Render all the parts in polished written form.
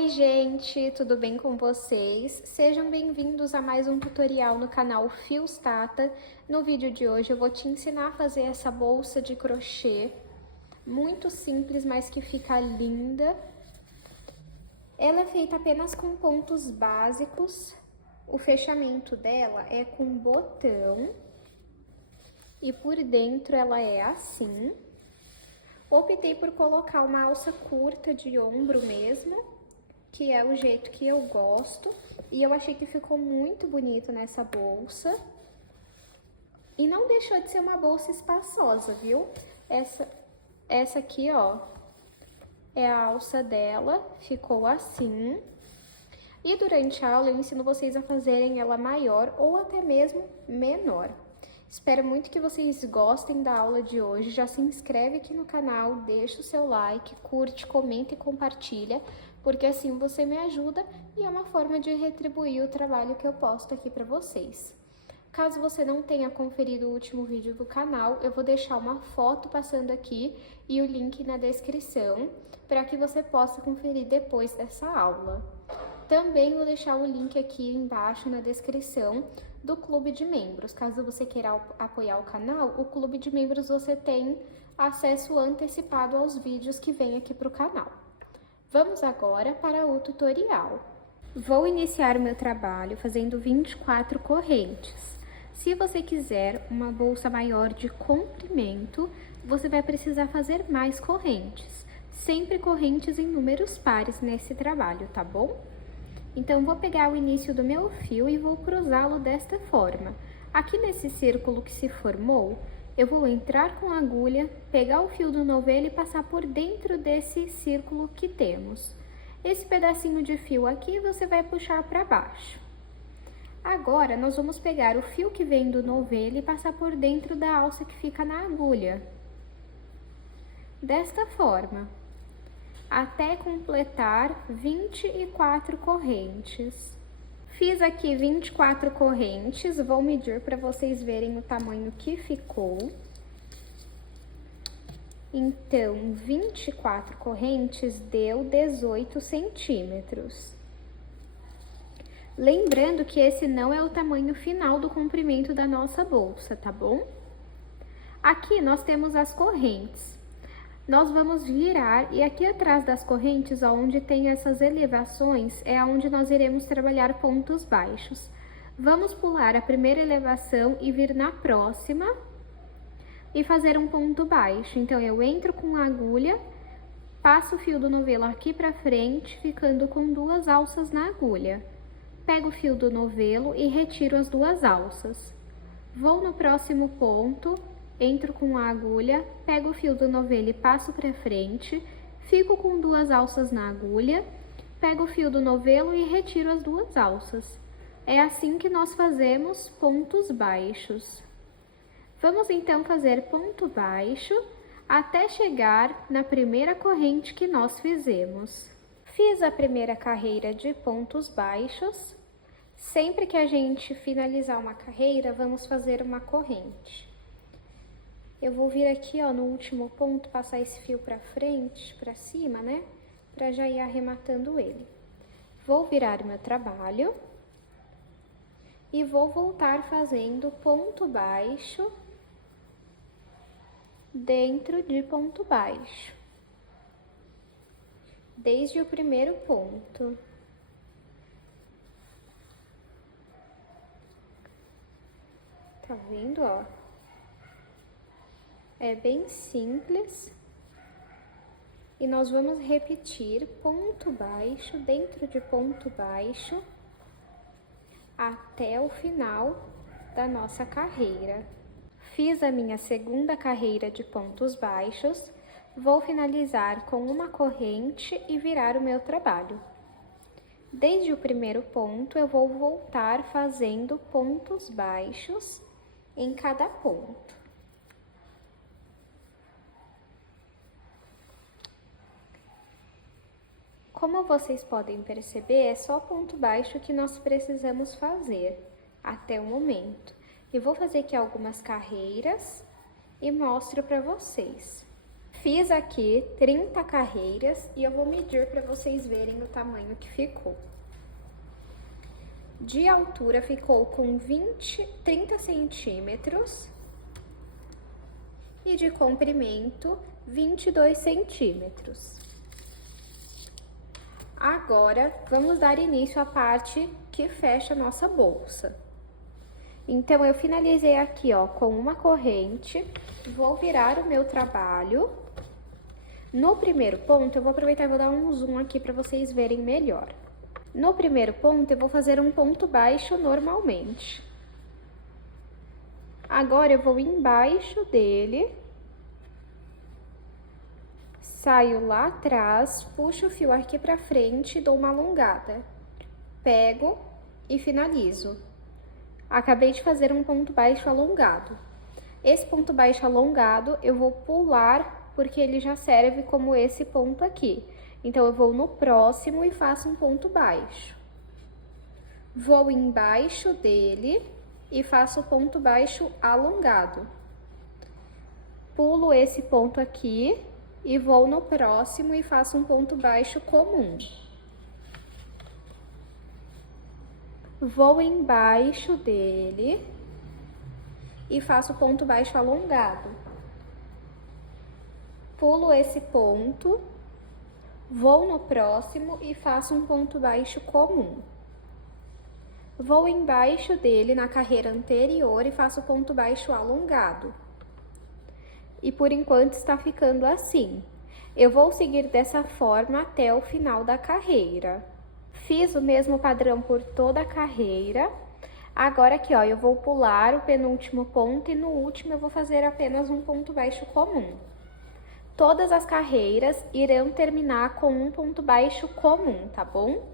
Oi gente, tudo bem com vocês? Sejam bem-vindos a mais um tutorial no canal Fios Tata. No vídeo de hoje eu vou te ensinar a fazer essa bolsa de crochê, muito simples, mas que fica linda. Ela é feita apenas com pontos básicos, o fechamento dela é com botão e por dentro ela é assim. Optei por colocar uma alça curta de ombro mesmo, que é o jeito que eu gosto, e eu achei que ficou muito bonito nessa bolsa. E não deixou de ser uma bolsa espaçosa, viu? Essa aqui, ó, é a alça dela, ficou assim. E durante a aula eu ensino vocês a fazerem ela maior ou até mesmo menor. Espero muito que vocês gostem da aula de hoje. Já se inscreve aqui no canal, deixa o seu like, curte, comenta e compartilha, porque assim você me ajuda e é uma forma de retribuir o trabalho que eu posto aqui para vocês. Caso você não tenha conferido o último vídeo do canal, eu vou deixar uma foto passando aqui e o link na descrição para que você possa conferir depois dessa aula. Também vou deixar o link aqui embaixo na descrição do clube de membros. Caso você queira apoiar o canal, o clube de membros você tem acesso antecipado aos vídeos que vêm aqui para o canal. Vamos agora para o tutorial. Vou iniciar o meu trabalho fazendo 24 correntes. Se você quiser uma bolsa maior de comprimento, você vai precisar fazer mais correntes. Sempre correntes em números pares nesse trabalho, tá bom? Então, vou pegar o início do meu fio e vou cruzá-lo desta forma. Aqui nesse círculo que se formou, eu vou entrar com a agulha, pegar o fio do novelo e passar por dentro desse círculo que temos. Esse pedacinho de fio aqui você vai puxar para baixo. Agora, nós vamos pegar o fio que vem do novelo e passar por dentro da alça que fica na agulha. Desta forma, até completar 24 correntes. Fiz aqui 24 correntes, vou medir para vocês verem o tamanho que ficou. Então, 24 correntes deu 18 centímetros. Lembrando que esse não é o tamanho final do comprimento da nossa bolsa, tá bom? Aqui nós temos as correntes. Nós vamos virar e aqui atrás das correntes, ó, onde tem essas elevações, é onde nós iremos trabalhar pontos baixos. Vamos pular a primeira elevação e vir na próxima e fazer um ponto baixo. Então, eu entro com a agulha, passo o fio do novelo aqui pra frente, ficando com duas alças na agulha. Pego o fio do novelo e retiro as duas alças. Vou no próximo ponto, entro com a agulha, pego o fio do novelo e passo para frente, fico com duas alças na agulha, pego o fio do novelo e retiro as duas alças. É assim que nós fazemos pontos baixos. Vamos então fazer ponto baixo até chegar na primeira corrente que nós fizemos. Fiz a primeira carreira de pontos baixos. Sempre que a gente finalizar uma carreira, vamos fazer uma corrente. Eu vou vir aqui, ó, no último ponto, passar esse fio pra frente, pra cima, né? Pra já ir arrematando ele. Vou virar meu trabalho e vou voltar fazendo ponto baixo dentro de ponto baixo. Desde o primeiro ponto. Tá vendo, ó? É bem simples. E nós vamos repetir ponto baixo dentro de ponto baixo até o final da nossa carreira. Fiz a minha segunda carreira de pontos baixos, vou finalizar com uma corrente e virar o meu trabalho. Desde o primeiro ponto, eu vou voltar fazendo pontos baixos em cada ponto. Como vocês podem perceber, é só ponto baixo que nós precisamos fazer até o momento. Eu vou fazer aqui algumas carreiras e mostro para vocês. Fiz aqui 30 carreiras e eu vou medir para vocês verem o tamanho que ficou. De altura ficou com 30 centímetros e de comprimento 22 centímetros. Agora, vamos dar início à parte que fecha a nossa bolsa. Então, eu finalizei aqui, ó, com uma corrente, vou virar o meu trabalho. No primeiro ponto, eu vou aproveitar e vou dar um zoom aqui para vocês verem melhor. No primeiro ponto, eu vou fazer um ponto baixo normalmente. Agora, eu vou embaixo dele, saio lá atrás, puxo o fio aqui pra frente e dou uma alongada. Pego e finalizo. Acabei de fazer um ponto baixo alongado. Esse ponto baixo alongado eu vou pular, porque ele já serve como esse ponto aqui. Então, eu vou no próximo e faço um ponto baixo. Vou embaixo dele e faço o ponto baixo alongado. Pulo esse ponto aqui e vou no próximo e faço um ponto baixo comum. Vou embaixo dele e faço ponto baixo alongado. Pulo esse ponto, vou no próximo e faço um ponto baixo comum. Vou embaixo dele na carreira anterior e faço ponto baixo alongado. E por enquanto está ficando assim. Eu vou seguir dessa forma até o final da carreira. Fiz o mesmo padrão por toda a carreira. Agora aqui, ó, eu vou pular o penúltimo ponto e no último eu vou fazer apenas um ponto baixo comum. Todas as carreiras irão terminar com um ponto baixo comum, tá bom?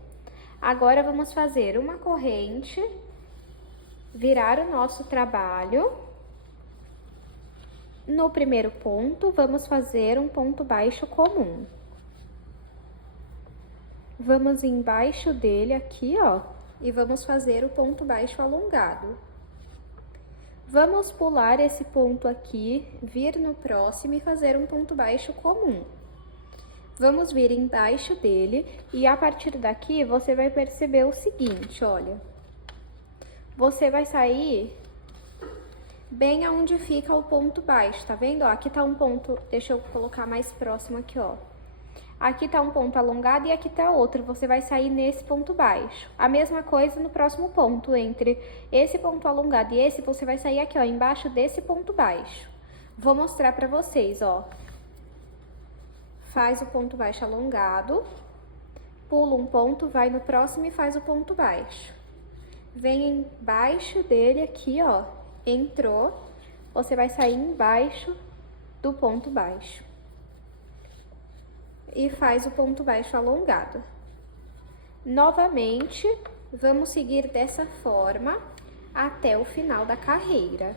Agora vamos fazer uma corrente, virar o nosso trabalho. No primeiro ponto, vamos fazer um ponto baixo comum. Vamos embaixo dele aqui, ó, e vamos fazer o ponto baixo alongado. Vamos pular esse ponto aqui, vir no próximo e fazer um ponto baixo comum. Vamos vir embaixo dele e a partir daqui você vai perceber o seguinte, olha. Você vai sair bem aonde fica o ponto baixo, tá vendo? Ó, aqui tá um ponto, deixa eu colocar mais próximo aqui, ó. Aqui tá um ponto alongado e aqui tá outro, você vai sair nesse ponto baixo. A mesma coisa no próximo ponto, entre esse ponto alongado e esse, você vai sair aqui, ó, embaixo desse ponto baixo. Vou mostrar pra vocês, ó. Faz o ponto baixo alongado, pula um ponto, vai no próximo e faz o ponto baixo. Vem embaixo dele aqui, ó. Entrou, você vai sair embaixo do ponto baixo. E faz o ponto baixo alongado. Novamente, vamos seguir dessa forma até o final da carreira.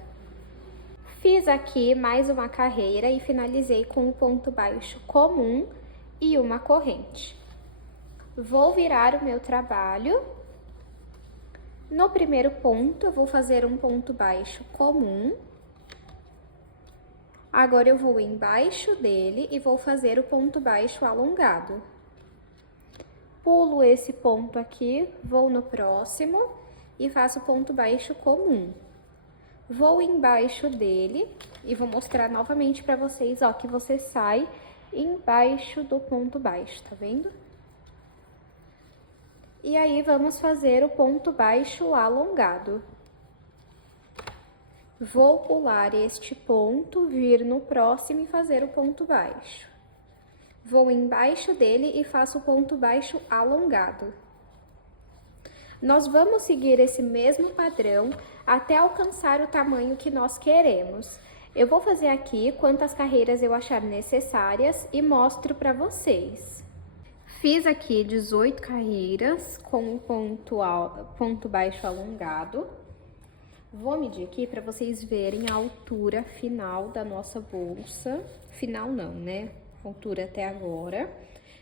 Fiz aqui mais uma carreira e finalizei com um ponto baixo comum e uma corrente. Vou virar o meu trabalho. No primeiro ponto, eu vou fazer um ponto baixo comum. Agora, eu vou embaixo dele e vou fazer o ponto baixo alongado. Pulo esse ponto aqui, vou no próximo e faço ponto baixo comum. Vou embaixo dele e vou mostrar novamente pra vocês, ó, que você sai embaixo do ponto baixo, tá vendo? E aí, vamos fazer o ponto baixo alongado. Vou pular este ponto, vir no próximo e fazer o ponto baixo. Vou embaixo dele e faço o ponto baixo alongado. Nós vamos seguir esse mesmo padrão até alcançar o tamanho que nós queremos. Eu vou fazer aqui quantas carreiras eu achar necessárias e mostro para vocês. Fiz aqui 18 carreiras com o ponto baixo alongado. Vou medir aqui para vocês verem a altura final da nossa bolsa. Final não, né? Altura até agora.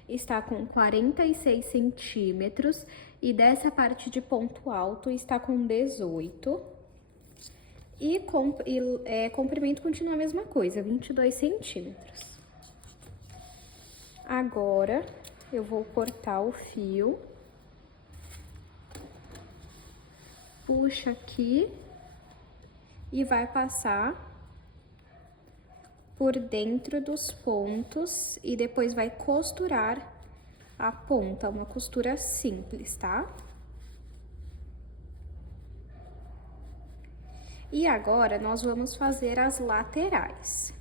Está com 46 centímetros e dessa parte de ponto alto está com 18. E comprimento continua a mesma coisa, 22 centímetros. Agora, eu vou cortar o fio. Puxa aqui e vai passar por dentro dos pontos e depois vai costurar a ponta, uma costura simples, tá? E agora, nós vamos fazer as laterais.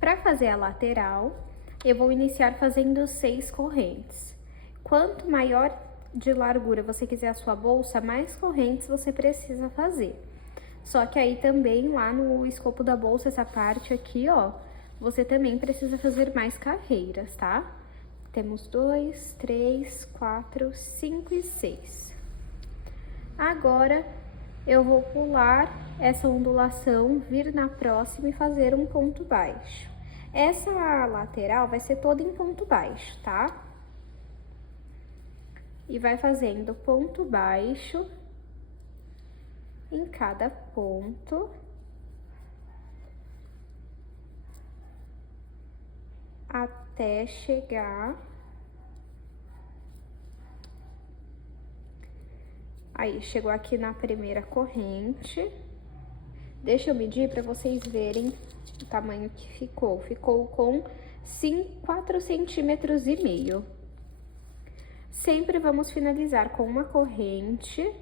Para fazer a lateral, eu vou iniciar fazendo 6 correntes. Quanto maior de largura você quiser a sua bolsa, mais correntes você precisa fazer. Só que aí também, lá no escopo da bolsa, essa parte aqui, ó, você também precisa fazer mais carreiras, tá? Temos 2, 3, 4, 5 e 6. Agora, eu vou pular essa ondulação, vir na próxima e fazer um ponto baixo. Essa lateral vai ser toda em ponto baixo, tá? E vai fazendo ponto baixo em cada ponto. Até chegar... Aí, chegou aqui na primeira corrente. Deixa eu medir para vocês verem o tamanho que ficou. Ficou com 4,5 centímetros. Sempre vamos finalizar com uma corrente.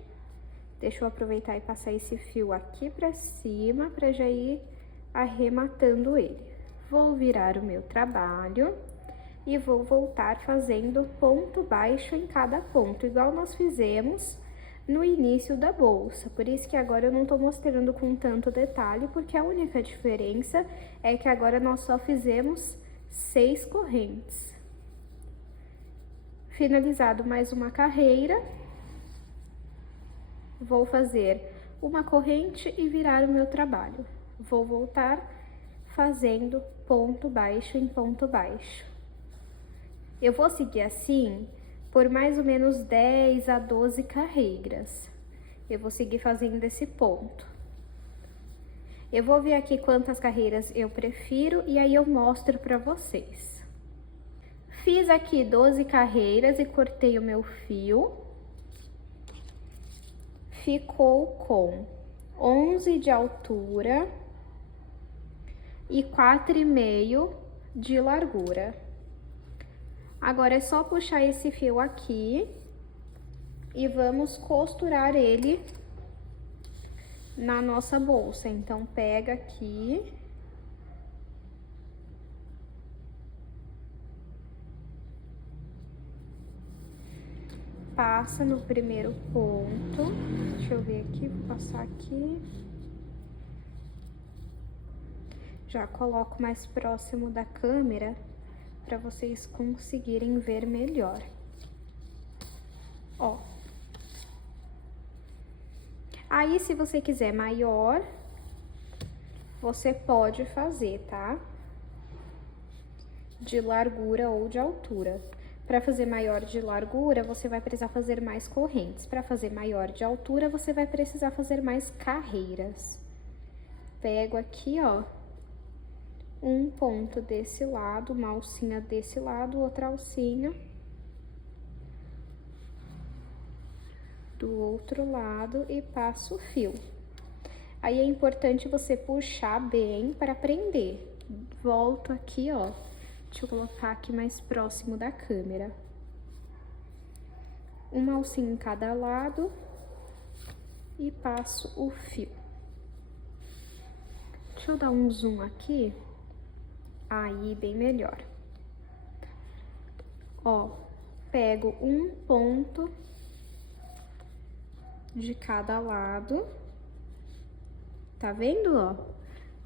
Deixa eu aproveitar e passar esse fio aqui pra cima, pra já ir arrematando ele. Vou virar o meu trabalho e vou voltar fazendo ponto baixo em cada ponto, igual nós fizemos no início da bolsa. Por isso que agora eu não tô mostrando com tanto detalhe, porque a única diferença é que agora nós só fizemos 6 correntes. Finalizado mais uma carreira, vou fazer uma corrente e virar o meu trabalho. Vou voltar fazendo ponto baixo em ponto baixo. Eu vou seguir assim por mais ou menos 10 a 12 carreiras. Eu vou seguir fazendo esse ponto. Eu vou ver aqui quantas carreiras eu prefiro e aí eu mostro pra vocês. Fiz aqui 12 carreiras e cortei o meu fio. Ficou com 11 de altura e 4,5 de largura. Agora é só puxar esse fio aqui e vamos costurar ele na nossa bolsa. Então, pega aqui. Passa no primeiro ponto. Deixa eu ver aqui, vou passar aqui. Já coloco mais próximo da câmera para vocês conseguirem ver melhor. Ó. Aí, se você quiser maior, você pode fazer, tá? De largura ou de altura. Para fazer maior de largura, você vai precisar fazer mais correntes. Para fazer maior de altura, você vai precisar fazer mais carreiras. Pego aqui, ó, um ponto desse lado, uma alcinha desse lado, outra alcinha do outro lado e passo o fio. Aí é importante você puxar bem para prender. Volto aqui, ó. Deixa eu colocar aqui mais próximo da câmera. Uma alcinha em cada lado e passo o fio. Deixa eu dar um zoom aqui. Aí, bem melhor. Ó, pego um ponto de cada lado. Tá vendo, ó?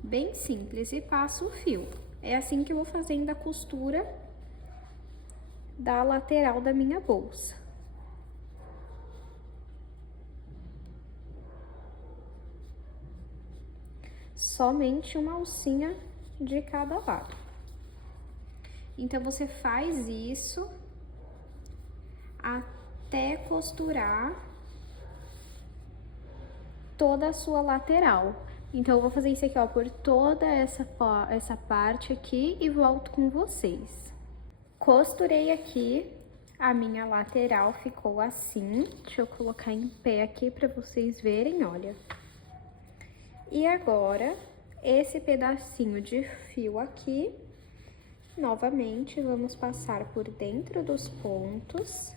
Bem simples e passo o fio. É assim que eu vou fazendo a costura da lateral da minha bolsa. Somente uma alcinha de cada lado. Então, você faz isso até costurar toda a sua lateral. Então, eu vou fazer isso aqui, ó, por toda essa parte aqui e volto com vocês. Costurei aqui, a minha lateral ficou assim. Deixa eu colocar em pé aqui pra vocês verem, olha. E agora, esse pedacinho de fio aqui, novamente, vamos passar por dentro dos pontos.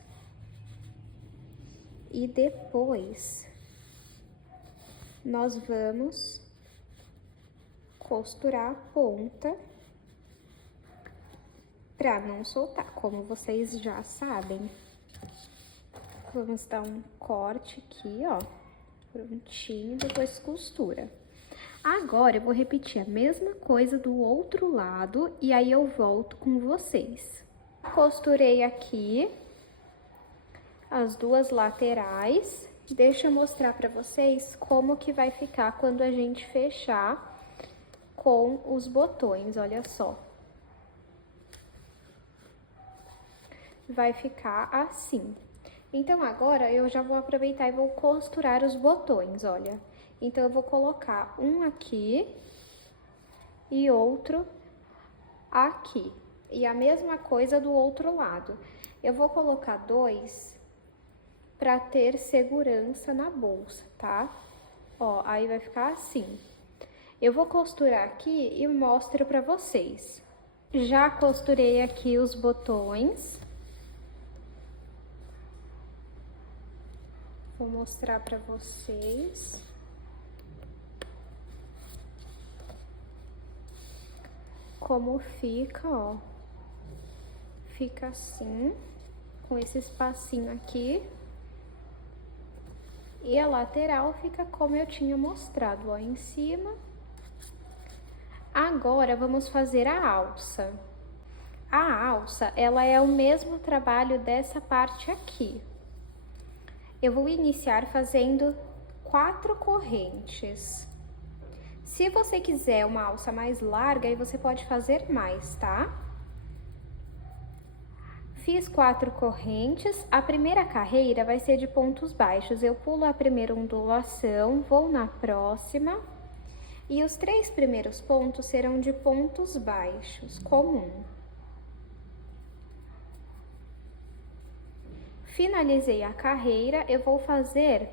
E depois, nós vamos costurar a ponta pra não soltar, como vocês já sabem. Vamos dar um corte aqui, ó, prontinho, depois costura. Agora, eu vou repetir a mesma coisa do outro lado e aí eu volto com vocês. Costurei aqui as duas laterais. Deixa eu mostrar pra vocês como que vai ficar quando a gente fechar com os botões, olha só. Vai ficar assim. Então, agora, eu já vou aproveitar e vou costurar os botões, olha. Então, eu vou colocar um aqui e outro aqui. E a mesma coisa do outro lado. Eu vou colocar dois pra ter segurança na bolsa, tá? Ó, aí vai ficar assim. Eu vou costurar aqui e mostro pra vocês. Já costurei aqui os botões. Vou mostrar pra vocês. Como fica, ó. Fica assim, com esse espacinho aqui. E a lateral fica como eu tinha mostrado, ó, em cima. Agora, vamos fazer a alça. A alça, ela é o mesmo trabalho dessa parte aqui. Eu vou iniciar fazendo 4 correntes. Se você quiser uma alça mais larga, aí você pode fazer mais, tá? Fiz 4 correntes. A primeira carreira vai ser de pontos baixos. Eu pulo a primeira ondulação, vou na próxima. E os 3 primeiros pontos serão de pontos baixos, comum. Finalizei a carreira, eu vou fazer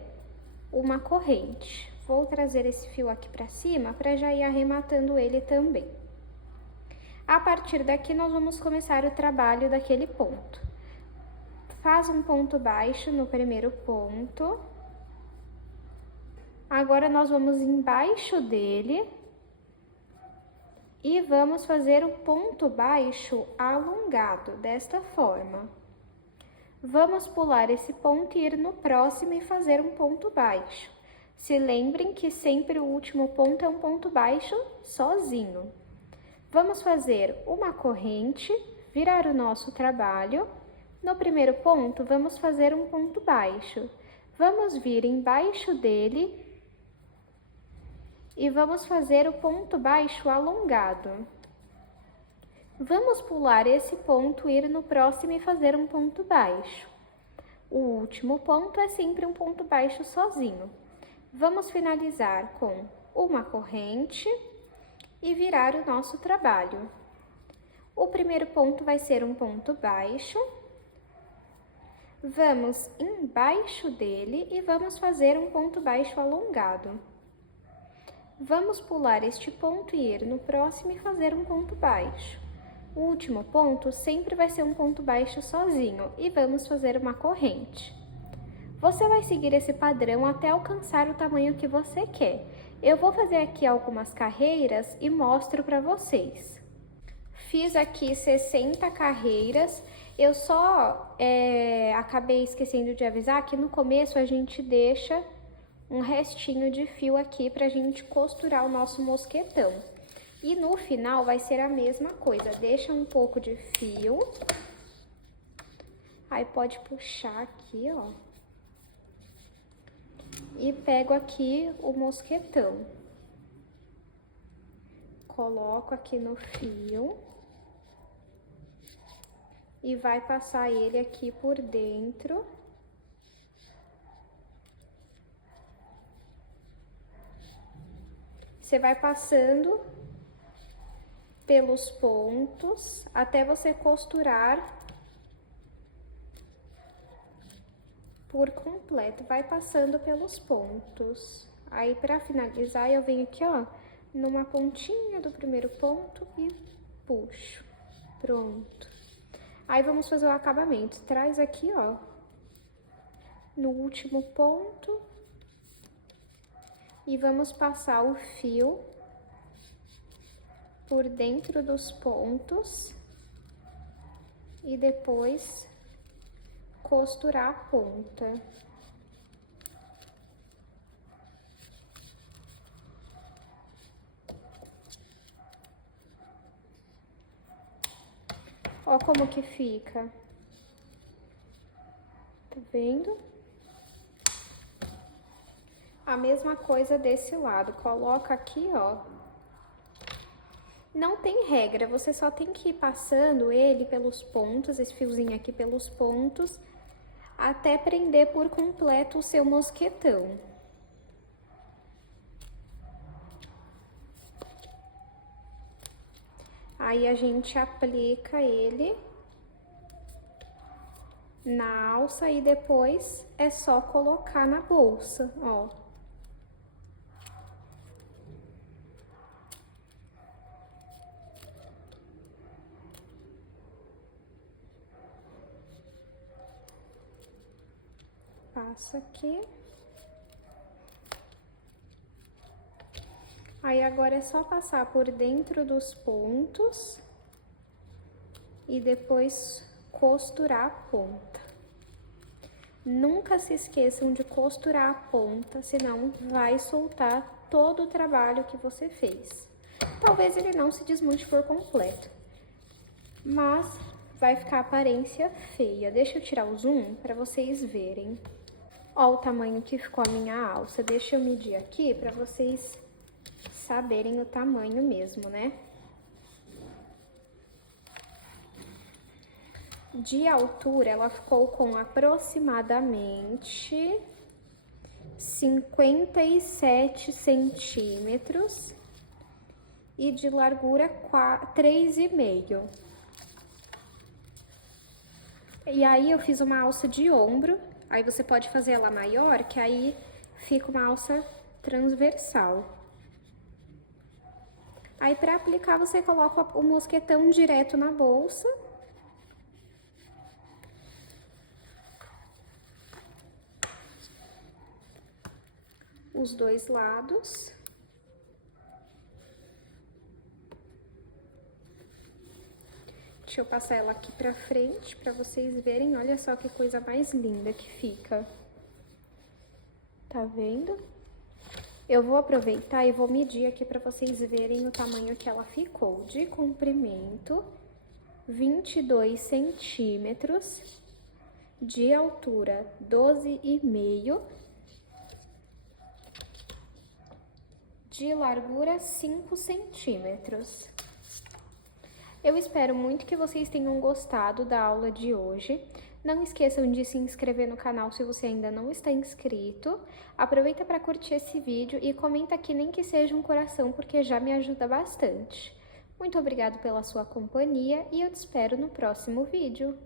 uma corrente. Vou trazer esse fio aqui pra cima pra já ir arrematando ele também. A partir daqui, nós vamos começar o trabalho daquele ponto. Faz um ponto baixo no primeiro ponto. Agora, nós vamos embaixo dele e vamos fazer o ponto baixo alongado, desta forma. Vamos pular esse ponto e ir no próximo e fazer um ponto baixo. Se lembrem que sempre o último ponto é um ponto baixo sozinho. Vamos fazer uma corrente, virar o nosso trabalho. No primeiro ponto, vamos fazer um ponto baixo. Vamos vir embaixo dele e vamos fazer o ponto baixo alongado. Vamos pular esse ponto, ir no próximo e fazer um ponto baixo. O último ponto é sempre um ponto baixo sozinho. Vamos finalizar com uma corrente e virar o nosso trabalho. O primeiro ponto vai ser um ponto baixo. Vamos embaixo dele e vamos fazer um ponto baixo alongado. Vamos pular este ponto e ir no próximo e fazer um ponto baixo. O último ponto sempre vai ser um ponto baixo sozinho e vamos fazer uma corrente. Você vai seguir esse padrão até alcançar o tamanho que você quer. Eu vou fazer aqui algumas carreiras e mostro para vocês. Fiz aqui 60 carreiras. Eu só acabei esquecendo de avisar que no começo a gente deixa um restinho de fio aqui pra gente costurar o nosso mosquetão. E no final vai ser a mesma coisa, deixa um pouco de fio, aí pode puxar aqui, ó, e pego aqui o mosquetão. Coloco aqui no fio e vai passar ele aqui por dentro. Você vai passando pelos pontos até você costurar por completo, vai passando pelos pontos. Aí, pra finalizar, eu venho aqui, ó, numa pontinha do primeiro ponto e puxo. Pronto. Aí, vamos fazer o acabamento. Traz aqui, ó, no último ponto e vamos passar o fio por dentro dos pontos e depois costurar a ponta. Ó como que fica. Tá vendo? A mesma coisa desse lado. Coloca aqui, ó. Não tem regra, você só tem que ir passando ele pelos pontos, esse fiozinho aqui pelos pontos, até prender por completo o seu mosquetão. Aí a gente aplica ele na alça e depois é só colocar na bolsa, ó. Passa aqui. Aí, agora é só passar por dentro dos pontos e depois costurar a ponta. Nunca se esqueçam de costurar a ponta, senão vai soltar todo o trabalho que você fez. Talvez ele não se desmanche por completo, mas vai ficar a aparência feia. Deixa eu tirar o zoom para vocês verem. Ó o tamanho que ficou a minha alça. Deixa eu medir aqui para vocês saberem o tamanho mesmo, né? De altura, ela ficou com aproximadamente 57 centímetros e de largura 3,5. E aí, eu fiz uma alça de ombro. Aí você pode fazer ela maior, que aí fica uma alça transversal. Aí, pra aplicar, você coloca o mosquetão direto na bolsa. Os dois lados. Deixa eu passar ela aqui pra frente, pra vocês verem. Olha só que coisa mais linda que fica. Tá vendo? Eu vou aproveitar e vou medir aqui pra vocês verem o tamanho que ela ficou. De comprimento, 22 centímetros. De altura, 12,5. De largura, 5 centímetros. Eu espero muito que vocês tenham gostado da aula de hoje. Não esqueçam de se inscrever no canal se você ainda não está inscrito. Aproveita para curtir esse vídeo e comenta aqui nem que seja um coração, porque já me ajuda bastante. Muito obrigada pela sua companhia e eu te espero no próximo vídeo.